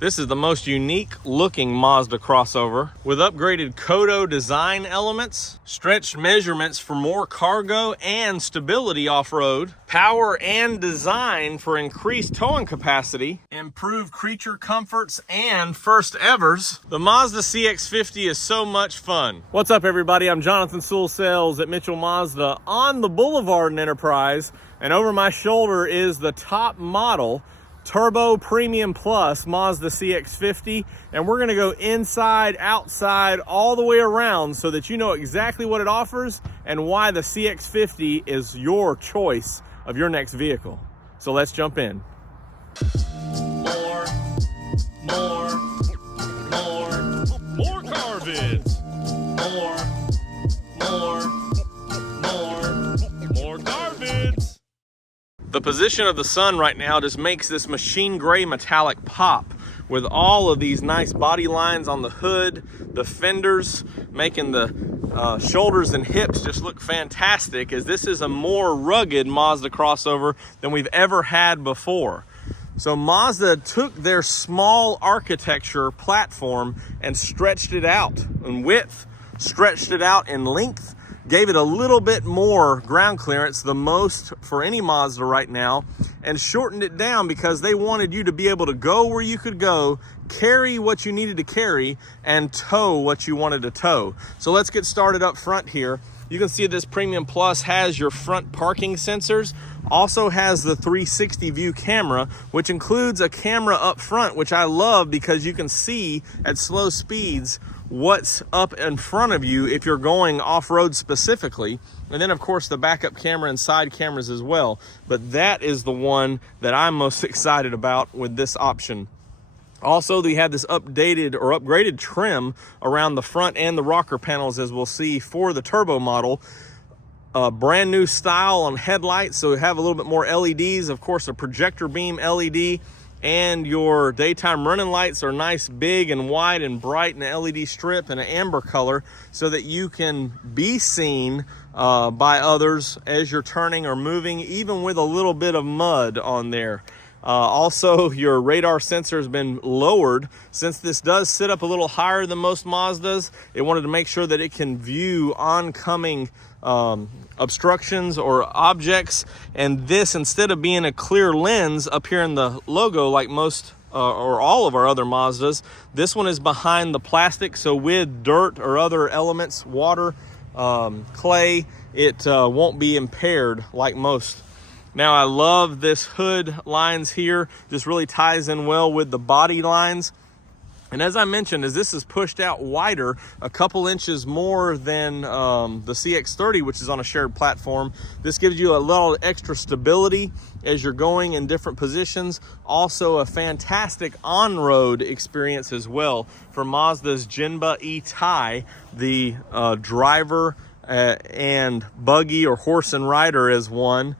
This is the most unique looking Mazda crossover with upgraded Kodo design elements, stretched measurements for more cargo and stability off-road, power and design for increased towing capacity, improved creature comforts, and first evers. The Mazda CX-50 is so much fun. What's up, everybody? I'm Jonathan Sewell Sales at Mitchell Mazda on the Boulevard in Enterprise, and over my shoulder is the top model Turbo Premium Plus Mazda CX-50, and we're going to go inside, outside, all the way around so that you know exactly what it offers and why the CX-50 is your choice of your next vehicle. So let's jump in. More car vids. More car vids. The position of the sun right now just makes this machine gray metallic pop with all of these nice body lines on the hood, the fenders, making the shoulders and hips just look fantastic, as this is a more rugged Mazda crossover than we've ever had before. So Mazda took their small architecture platform and stretched it out in width, stretched it out in length, gave it a little bit more ground clearance, the most for any Mazda right now, and shortened it down because they wanted you to be able to go where you could go, carry what you needed to carry, and tow what you wanted to tow. So let's get started up front here. You can see this Premium Plus has your front parking sensors, also has the 360 view camera, which includes a camera up front, which I love because you can see at slow speeds what's up in front of you if you're going off-road specifically. And then of course the backup camera and side cameras as well. But that is the one that I'm most excited about with this option. Also, they have this updated or upgraded trim around the front and the rocker panels, as we'll see for the turbo model. Brand new style on headlights, so we have a little bit more LEDs, of course a projector beam LED, and your daytime running lights are nice, big and wide and bright in an LED strip and an amber color, so that you can be seen by others as you're turning or moving, even with a little bit of mud on there. Also, your radar sensor has been lowered. Since this does sit up a little higher than most Mazdas, it wanted to make sure that it can view oncoming obstructions or objects. And this, instead of being a clear lens up here in the logo like most or all of our other Mazdas, this one is behind the plastic. So with dirt or other elements, water, clay, it won't be impaired like most. Now, I love this hood lines here. This really ties in well with the body lines. And as I mentioned, as this is pushed out wider, a couple inches more than the CX-30, which is on a shared platform, this gives you a little extra stability as you're going in different positions. Also, a fantastic on-road experience as well for Mazda's Jinba E-Tie, the driver and buggy or horse and rider as one.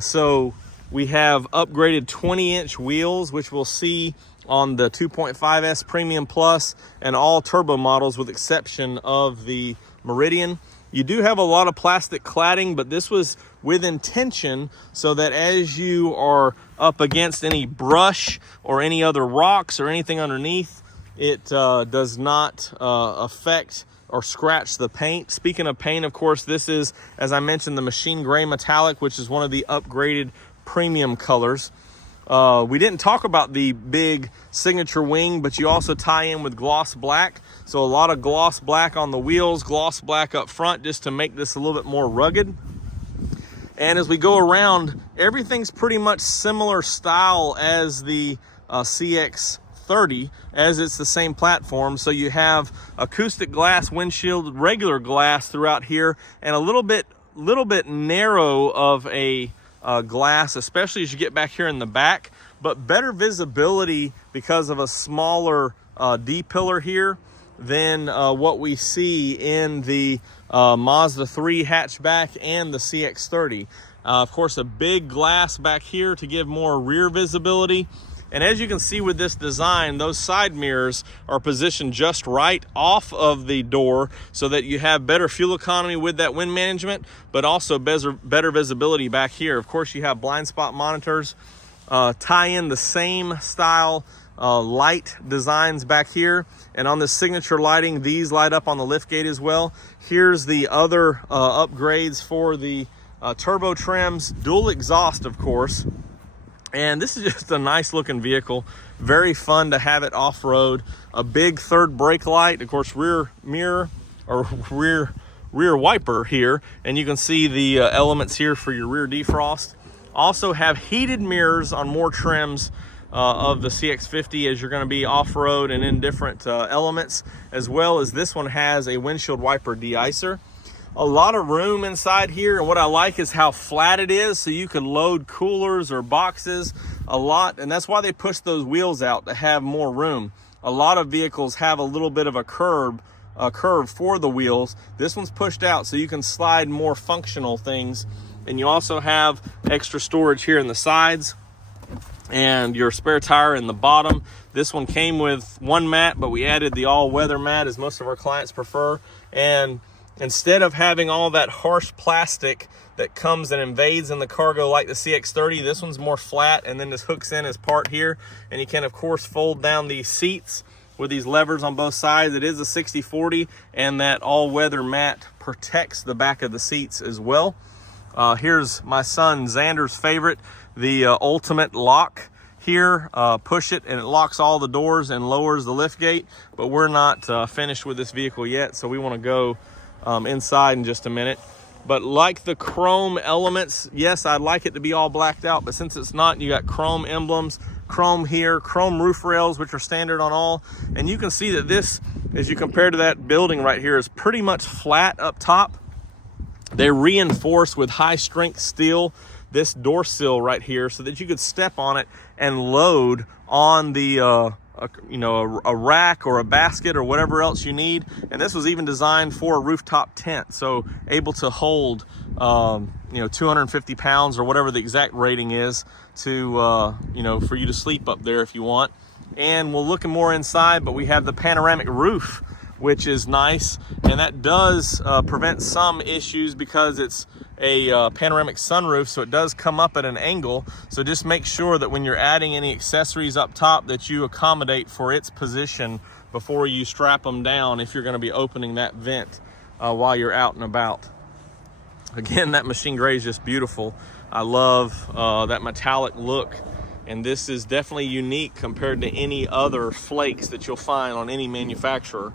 So we have upgraded 20-inch wheels, which we'll see on the 2.5S Premium Plus and all turbo models with exception of the Meridian. You do have a lot of plastic cladding, but this was with intention so that as you are up against any brush or any other rocks or anything underneath, it does not affect or scratch the paint. Speaking of paint, of course, this is, as I mentioned, the machine gray metallic, which is one of the upgraded premium colors. We didn't talk about the big signature wing, but you also tie in with gloss black. So a lot of gloss black on the wheels, gloss black up front, just to make this a little bit more rugged. And as we go around, everything's pretty much similar style as the CX-30, as it's the same platform. So you have acoustic glass windshield, regular glass throughout here, and a little bit narrow of a glass, especially as you get back here in the back, but better visibility because of a smaller D-pillar here than what we see in the Mazda 3 hatchback and the CX-30. Of course, a big glass back here to give more rear visibility. And as you can see with this design, those side mirrors are positioned just right off of the door so that you have better fuel economy with that wind management, but also better visibility back here. Of course, you have blind spot monitors, tie in the same style light designs back here, and on this signature lighting, these light up on the lift gate as well. Here's the other upgrades for the turbo trims, dual exhaust of course, and this is just a nice looking vehicle, very fun to have it off-road. A big third brake light, of course rear mirror or rear wiper here, and you can see the elements here for your rear defrost. Also have heated mirrors on more trims of the CX-50 as you're going to be off-road and in different elements, as well as this one has a windshield wiper de-icer. A lot of room inside here, and what I like is how flat it is, so you can load coolers or boxes a lot, and that's why they push those wheels out, to have more room. A lot of vehicles have a little bit of a curve for the wheels. This one's pushed out so you can slide more functional things, and you also have extra storage here in the sides and your spare tire in the bottom. This one came with one mat, but we added the all-weather mat as most of our clients prefer. And instead of having all that harsh plastic that comes and invades in the cargo like the CX-30, this one's more flat, and then this hooks in as part here, and you can of course fold down these seats with these levers on both sides. It is a 60/40, and that all-weather mat protects the back of the seats as well. Here's my son Xander's favorite, the ultimate lock here. Push it and it locks all the doors and lowers the lift gate, but we're not finished with this vehicle yet, so we want to go inside in just a minute. But like the chrome elements, yes, I'd like it to be all blacked out, but since it's not, you got chrome emblems, chrome here, chrome roof rails, which are standard on all. And you can see that this, as you compare to that building right here, is pretty much flat up top. They reinforce with high strength steel this door sill right here so that you could step on it and load on the a rack or a basket or whatever else you need. And this was even designed for a rooftop tent, so able to hold 250 pounds or whatever the exact rating is to for you to sleep up there if you want. And we'll look more inside, but we have the panoramic roof, which is nice, and that does prevent some issues because it's a panoramic sunroof, so it does come up at an angle. So just make sure that when you're adding any accessories up top that you accommodate for its position before you strap them down if you're going to be opening that vent while you're out and about. Again, that machine gray is just beautiful. I love that metallic look, and this is definitely unique compared to any other flakes that you'll find on any manufacturer.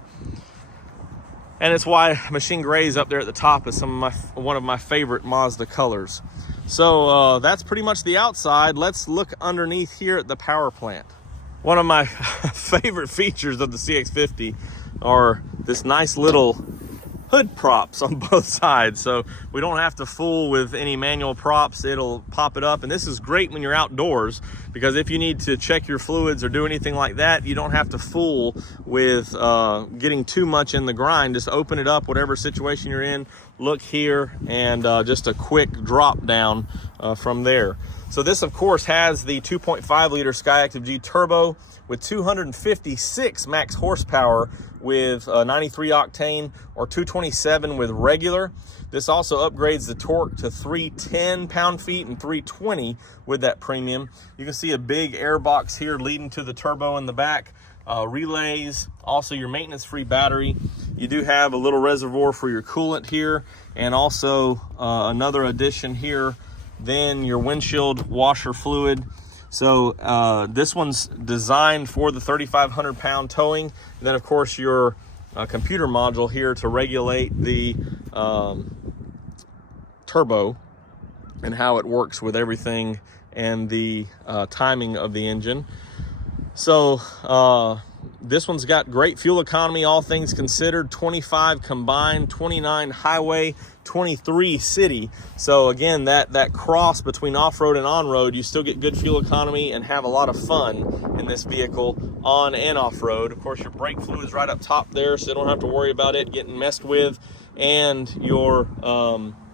And it's why machine gray is up there at the top as one of my favorite Mazda colors. So that's pretty much the outside. Let's look underneath here at the power plant. One of my favorite features of the CX-50 are this nice little hood props on both sides, so we don't have to fool with any manual props. It'll pop it up, and this is great when you're outdoors, because if you need to check your fluids or do anything like that, you don't have to fool with getting too much in the grind. Just open it up, whatever situation you're in, look here, and just a quick drop down from there. So this of course has the 2.5 liter Skyactiv G turbo with 256 max horsepower with 93 octane or 227 with regular. This also upgrades the torque to 310 pound-feet and 320 with that premium. You can see a big air box here leading to the turbo in the back. Relays, also your maintenance-free battery. You do have a little reservoir for your coolant here, and also another addition here, then your windshield washer fluid. So this one's designed for the 3,500 pound towing. And then of course your computer module here to regulate the turbo and how it works with everything and the timing of the engine. So this one's got great fuel economy, all things considered, 25 combined, 29 highway, 23 city. So again, that cross between off-road and on-road, you still get good fuel economy and have a lot of fun in this vehicle on and off-road. Of course, your brake fluid's right up top there, so you don't have to worry about it getting messed with. And your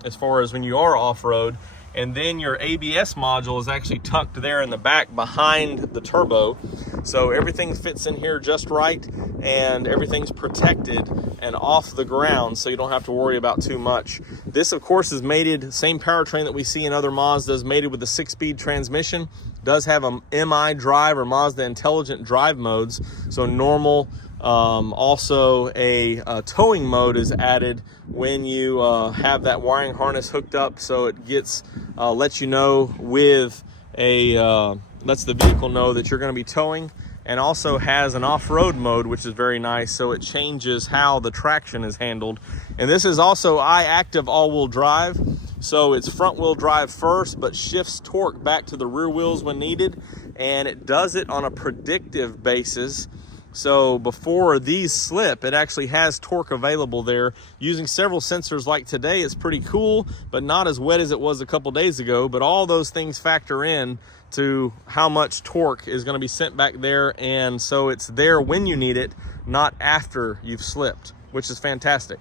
as far as when you are off-road, and then your ABS module is actually tucked there in the back behind the turbo. So everything fits in here just right, and everything's protected and off the ground, so you don't have to worry about too much. This, of course, is mated, same powertrain that we see in other Mazdas, mated with a 6-speed transmission. Does have a MI drive or Mazda intelligent drive modes, so normal. Also a towing mode is added when you have that wiring harness hooked up, so it gets lets you know with a lets the vehicle know that you're going to be towing, and also has an off-road mode, which is very nice, so it changes how the traction is handled. And this is also I-active all-wheel drive, so it's front-wheel drive first, but shifts torque back to the rear wheels when needed, and it does it on a predictive basis. So before these slip, it actually has torque available there. Using several sensors like today, it's pretty cool, but not as wet as it was a couple days ago. But all those things factor in to how much torque is going to be sent back there. And so it's there when you need it, not after you've slipped, which is fantastic.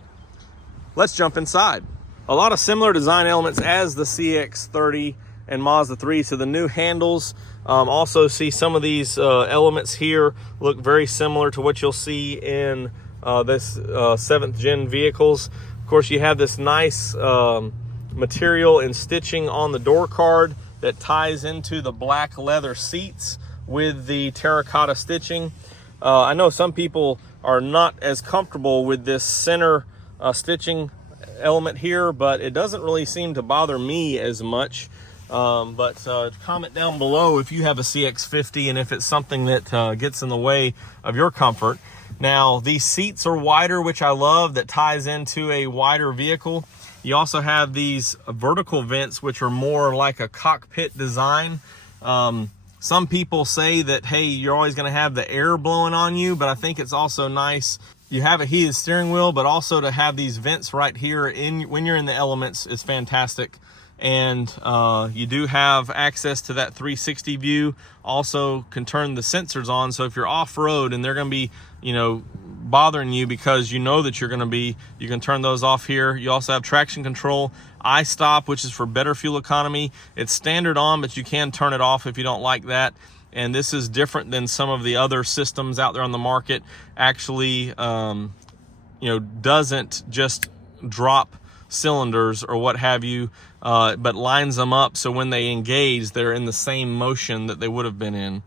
Let's jump inside. A lot of similar design elements as the CX-30 and Mazda 3. So the new handles, also see some of these elements here look very similar to what you'll see in this 7th gen vehicles. Of course, you have this nice material and stitching on the door card that ties into the black leather seats with the terracotta stitching. I know some people are not as comfortable with this center stitching element here, but it doesn't really seem to bother me as much. Comment down below if you have a CX-50 and if it's something that gets in the way of your comfort. Now, these seats are wider, which I love, that ties into a wider vehicle. You also have these vertical vents, which are more like a cockpit design. Some people say that, hey, you're always going to have the air blowing on you, but I think it's also nice. You have a heated steering wheel, but also to have these vents right here when you're in the elements is fantastic. And you do have access to that 360 view. Also can turn the sensors on, so if you're off-road and they're going to be, bothering you because you know that you're going to be, you can turn those off here. You also have traction control, I-stop, which is for better fuel economy. It's standard on, but you can turn it off if you don't like that. And this is different than some of the other systems out there on the market. Actually, doesn't just drop cylinders or what have you, but lines them up so when they engage, they're in the same motion that they would have been in.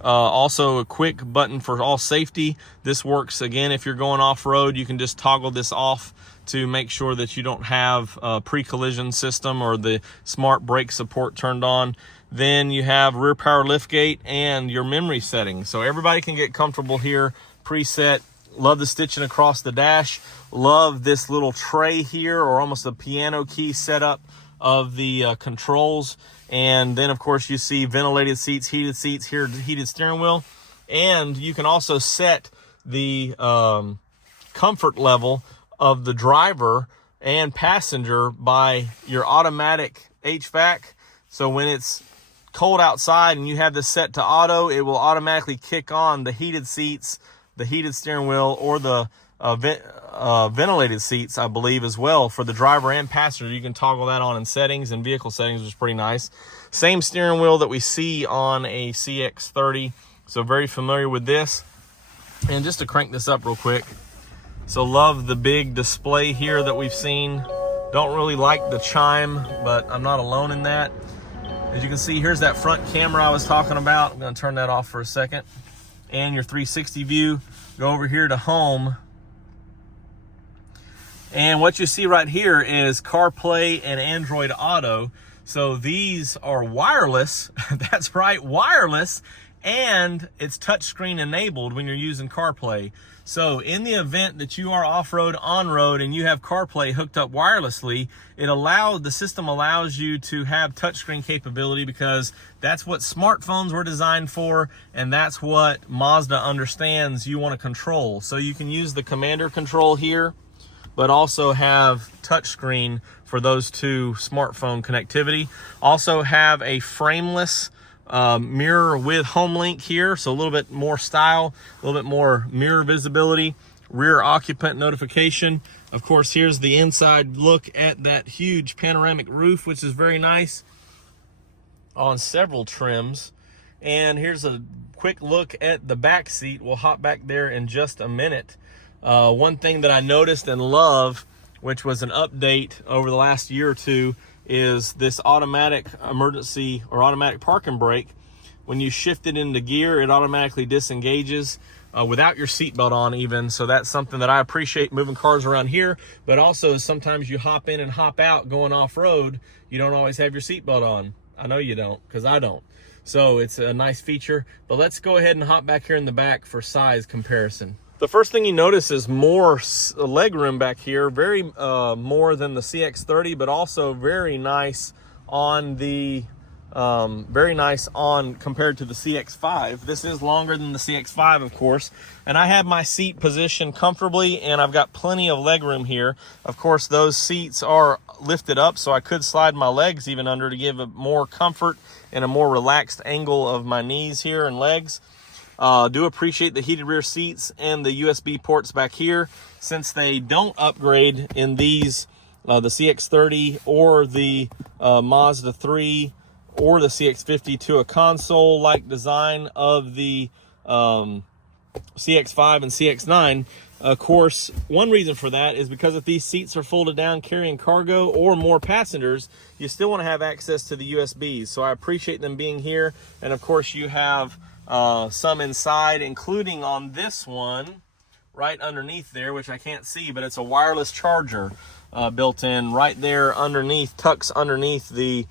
Also a quick button for all safety. This works again if you're going off-road. You can just toggle this off to make sure that you don't have a pre-collision system or the smart brake support turned on. Then you have rear power liftgate and your memory settings, so everybody can get comfortable here. Preset. Love the stitching across the dash. Love this little tray here, or almost a piano key setup of the controls. And then, of course, you see ventilated seats, heated steering wheel. And you can also set the comfort level of the driver and passenger by your automatic HVAC. So when it's cold outside and you have this set to auto, it will automatically kick on the heated seats, the heated steering wheel, or the ventilated seats, I believe, as well for the driver and passenger. You can toggle that on in settings and vehicle settings, which is pretty nice. Same steering wheel that we see on a CX-30, so very familiar with this. And just to crank this up real quick, so love the big display here that we've seen. Don't really like the chime, but I'm not alone in that. As you can see, here's that front camera I was talking about. I'm going to turn that off for a second. And your 360 view. Go over here to home. And what you see right here is CarPlay and Android Auto. So these are wireless. That's right, wireless. And it's touchscreen enabled when you're using CarPlay. So in the event that you are off-road, on-road, and you have CarPlay hooked up wirelessly, the system allows you to have touchscreen capability, because that's what smartphones were designed for, and that's what Mazda understands you want to control. So you can use the commander control here, but also have touchscreen for those two smartphone connectivity. Also have a frameless mirror with HomeLink here, so a little bit more style, a little bit more mirror visibility. Rear occupant notification. Of course, here's the inside look at that huge panoramic roof, which is very nice on several trims. And here's a quick look at the back seat. We'll hop back there in just a minute. One thing that I noticed and love, which was an update over the last year or two, is this automatic emergency or automatic parking brake. When you shift it into gear, it automatically disengages without your seatbelt on even. So that's something that I appreciate moving cars around here. But also sometimes you hop in and hop out going off-road, you don't always have your seatbelt on. I know you don't, because I don't. So it's a nice feature. But let's go ahead and hop back here in the back for size comparison. The first thing you notice is more leg room back here, very more than the CX-30, but also very nice on the compared to the CX-5. This is longer than the CX-5, of course, and I have my seat positioned comfortably, and I've got plenty of leg room here. Of course, those seats are lifted up, so I could slide my legs even under to give it more comfort and a more relaxed angle of my knees here and legs. Do appreciate the heated rear seats and the USB ports back here. Since they don't upgrade in these, the CX-30 or the Mazda 3 or the CX-50 to a console-like design of the CX-5 and CX-9. Of course, one reason for that is because if these seats are folded down carrying cargo or more passengers, you still want to have access to the USBs. So I appreciate them being here. And of course, you have some inside, including on this one, right underneath there, which I can't see, but it's a wireless charger built in right there underneath, tucks underneath the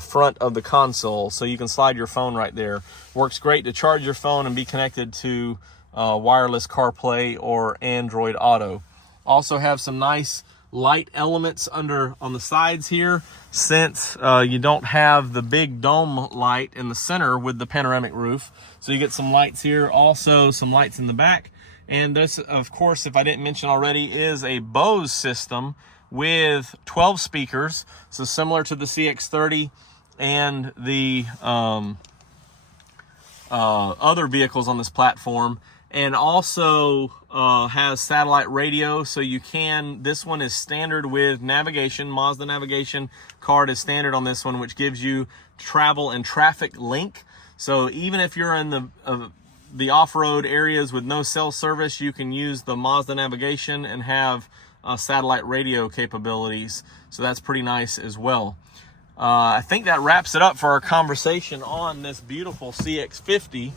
front of the console, so you can slide your phone right there. Works great to charge your phone and be connected to wireless CarPlay or Android Auto. Also have some nice light elements on the sides here, since you don't have the big dome light in the center with the panoramic roof. So you get some lights here, also some lights in the back. And this, of course, if I didn't mention already, is a Bose system with 12 speakers, so similar to the CX-30 and the other vehicles on this platform, and also has satellite radio, so you can, this one is standard with navigation. Mazda navigation card is standard on this one, which gives you travel and traffic link. So even if you're in the off-road areas with no cell service, you can use the Mazda navigation and have satellite radio capabilities. So that's pretty nice as well. I think that wraps it up for our conversation on this beautiful CX-50.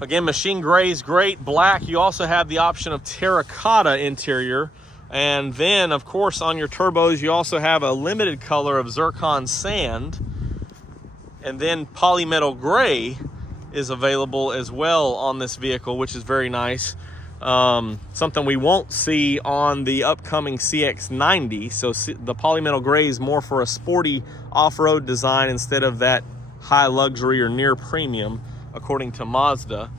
Again, machine gray is great. Black, you also have the option of terracotta interior. And then, of course, on your turbos, you also have a limited color of zircon sand. And then polymetal gray is available as well on this vehicle, which is very nice. Something we won't see on the upcoming CX-90. So the polymetal gray is more for a sporty off-road design instead of that high luxury or near premium, according to Mazda.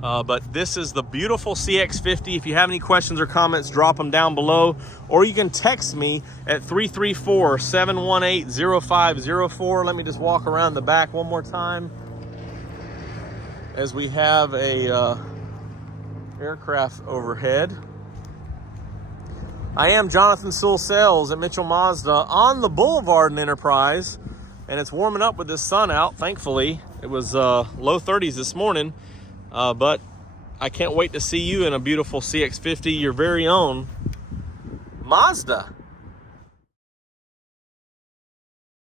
But this is the beautiful CX-50. If you have any questions or comments, drop them down below, or you can text me at 334-718-0504. Let me just walk around the back one more time, as we have a aircraft overhead. I am Jonathan Sewell Sales at Mitchell Mazda on the Boulevard in Enterprise, and it's warming up with this sun out, thankfully. It was low 30s this morning, but I can't wait to see you in a beautiful CX-50, your very own Mazda.